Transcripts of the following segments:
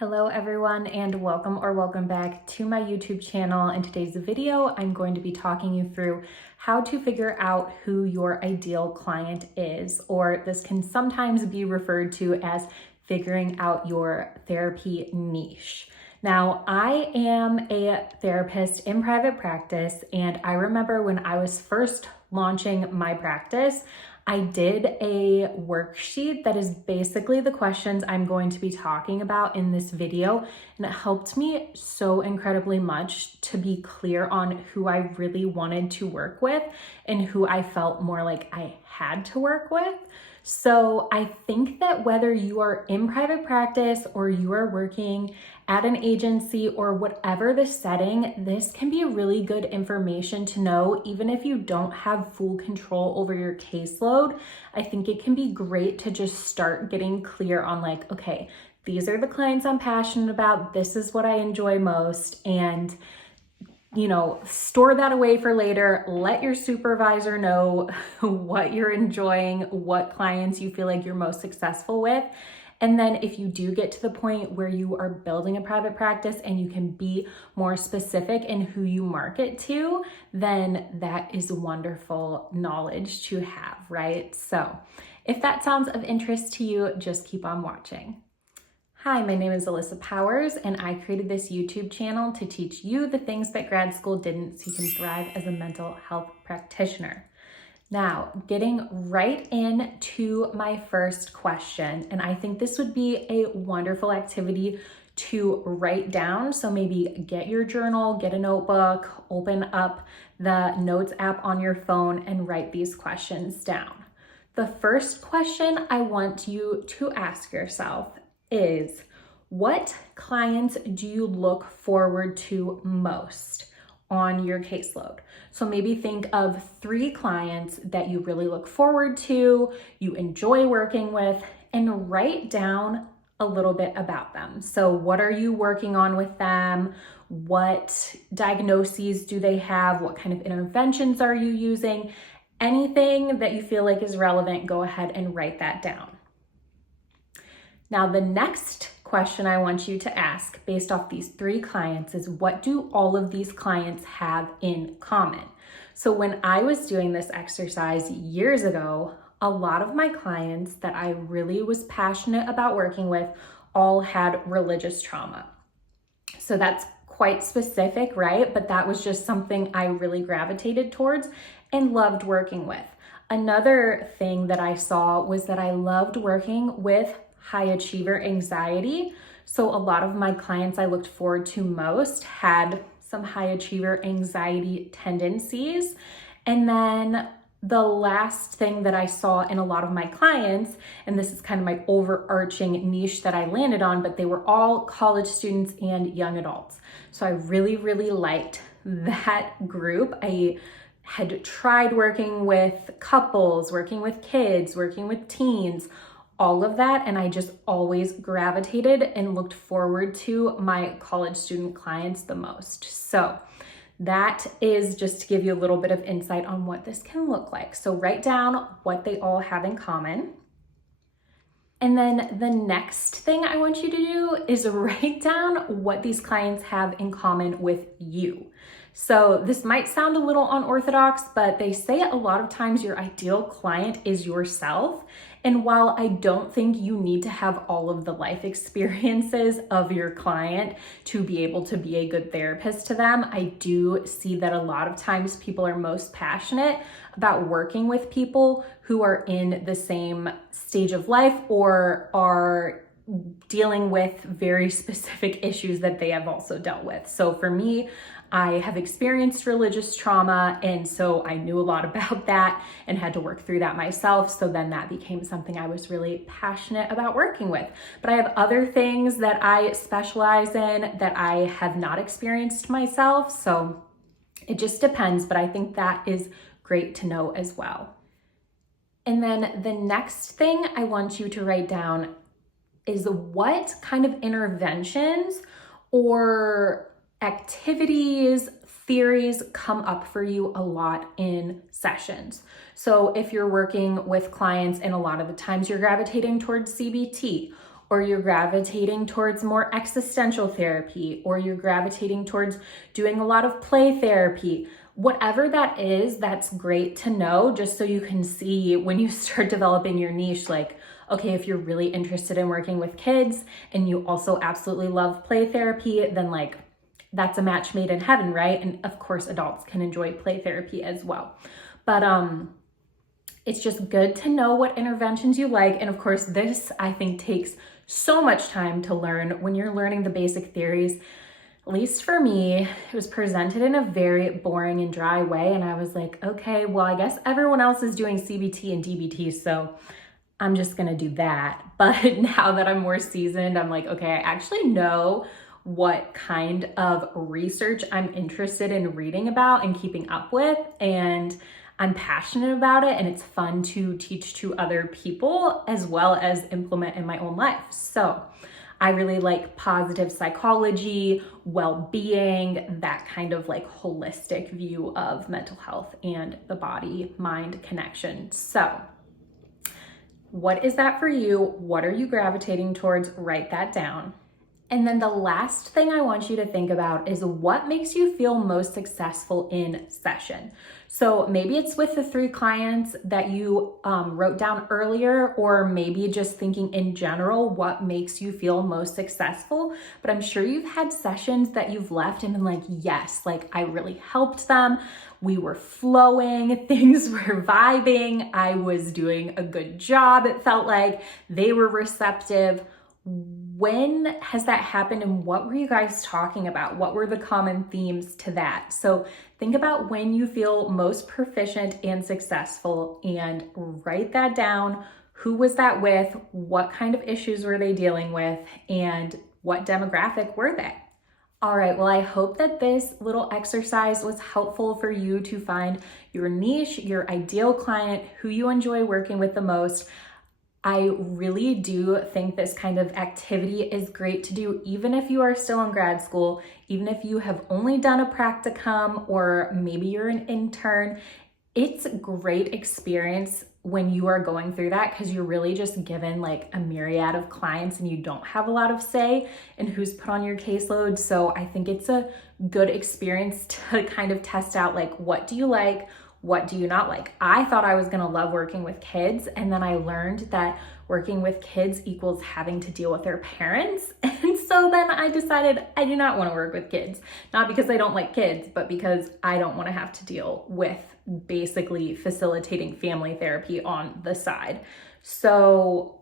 Hello everyone and welcome back to my YouTube channel. In today's video, I'm going to be talking you through how to figure out who your ideal client is, or this can sometimes be referred to as figuring out your therapy niche. Now, I am a therapist in private practice, and I remember when I was first launching my practice, I did a worksheet that is basically the questions I'm going to be talking about in this video, and it helped me so incredibly much to be clear on who I really wanted to work with and who I felt more like I had to work with. So I think that whether you are in private practice or you are working at an agency or whatever the setting, this can be really good information to know. Even if you don't have full control over your caseload, I think it can be great to just start getting clear on like, okay, these are the clients I'm passionate about. This is what I enjoy most. And store that away for later. Let your supervisor know what you're enjoying, what clients you feel like you're most successful with. And then if you do get to the point where you are building a private practice and you can be more specific in who you market to, then that is wonderful knowledge to have, right? So if that sounds of interest to you, just keep on watching. Hi, my name is Alyssa Powers, and I created this YouTube channel to teach you the things that grad school didn't so you can thrive as a mental health practitioner. Now, getting right into my first question, and I think this would be a wonderful activity to write down. So maybe get your journal, get a notebook, open up the notes app on your phone and write these questions down. The first question I want you to ask yourself is, what clients do you look forward to most on your caseload? So maybe think of 3 clients that you really look forward to, you enjoy working with, and write down a little bit about them. So what are you working on with them? What diagnoses do they have? What kind of interventions are you using? Anything that you feel like is relevant, go ahead and write that down. Now, the next question I want you to ask based off these 3 clients is, what do all of these clients have in common? So when I was doing this exercise years ago, a lot of my clients that I really was passionate about working with all had religious trauma. So that's quite specific, right? But that was just something I really gravitated towards and loved working with. Another thing that I saw was that I loved working with high achiever anxiety. So a lot of my clients I looked forward to most had some high achiever anxiety tendencies. And then the last thing that I saw in a lot of my clients, and this is kind of my overarching niche that I landed on, but they were all college students and young adults. So I really, really liked that group. I had tried working with couples, working with kids, working with teens, all of that, and I just always gravitated and looked forward to my college student clients the most. So that is just to give you a little bit of insight on what this can look like. So write down what they all have in common. And then the next thing I want you to do is write down what these clients have in common with you. So this might sound a little unorthodox, but they say a lot of times your ideal client is yourself. And while I don't think you need to have all of the life experiences of your client to be able to be a good therapist to them, I do see that a lot of times people are most passionate about working with people who are in the same stage of life or are dealing with very specific issues that they have also dealt with. So for me, I have experienced religious trauma, and so I knew a lot about that and had to work through that myself. So then that became something I was really passionate about working with. But I have other things that I specialize in that I have not experienced myself. So it just depends, but I think that is great to know as well. And then the next thing I want you to write down is what kind of interventions or activities, theories come up for you a lot in sessions. So if you're working with clients and a lot of the times you're gravitating towards CBT or you're gravitating towards more existential therapy, or you're gravitating towards doing a lot of play therapy. Whatever that is, that's great to know, just so you can see when you start developing your niche, like, okay, if you're really interested in working with kids and you also absolutely love play therapy, then like that's a match made in heaven, right? And of course, adults can enjoy play therapy as well. But it's just good to know what interventions you like. And of course, this I think takes so much time to learn when you're learning the basic theories. At least for me, it was presented in a very boring and dry way. And I was like, okay, well, I guess everyone else is doing CBT and DBT, so I'm just gonna do that. But now that I'm more seasoned, I'm like, okay, I actually know what kind of research I'm interested in reading about and keeping up with. And I'm passionate about it, and it's fun to teach to other people as well as implement in my own life. So I really like positive psychology, well-being, that kind of like holistic view of mental health and the body-mind connection. So what is that for you? What are you gravitating towards? Write that down. And then the last thing I want you to think about is what makes you feel most successful in session. So maybe it's with the 3 clients that you wrote down earlier, or maybe just thinking in general, what makes you feel most successful. But I'm sure you've had sessions that you've left and been like, yes, like I really helped them. We were flowing, things were vibing. I was doing a good job. It felt like they were receptive. When has that happened, and what were you guys talking about? What were the common themes to that? So think about when you feel most proficient and successful and write that down. Who was that with? What kind of issues were they dealing with? And what demographic were they? All right, well, I hope that this little exercise was helpful for you to find your niche, your ideal client, who you enjoy working with the most. I really do think this kind of activity is great to do even if you are still in grad school, even if you have only done a practicum, or maybe you're an intern. It's a great experience when you are going through that, because you're really just given like a myriad of clients and you don't have a lot of say in who's put on your caseload. So I think it's a good experience to kind of test out, like, what do you like? What do you not like? I thought I was gonna love working with kids, and then I learned that working with kids equals having to deal with their parents. And so then I decided I do not wanna work with kids. Not because I don't like kids, but because I don't wanna have to deal with basically facilitating family therapy on the side. So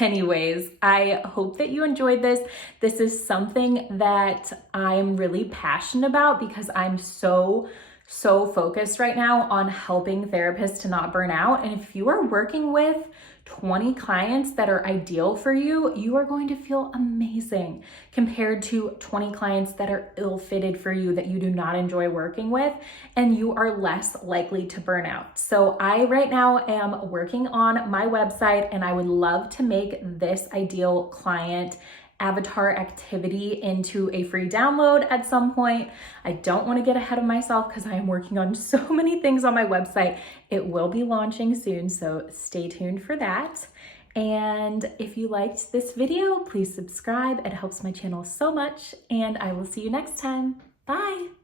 anyways, I hope that you enjoyed this. This is something that I'm really passionate about because I'm so focused right now on helping therapists to not burn out. And if you are working with 20 clients that are ideal for you, you are going to feel amazing compared to 20 clients that are ill-fitted for you, that you do not enjoy working with, and you are less likely to burn out. So I right now am working on my website, and I would love to make this ideal client avatar activity into a free download at some point. I don't want to get ahead of myself because I am working on so many things on my website. It will be launching soon, so stay tuned for that. And if you liked this video, please subscribe. It helps my channel so much, and I will see you next time. Bye.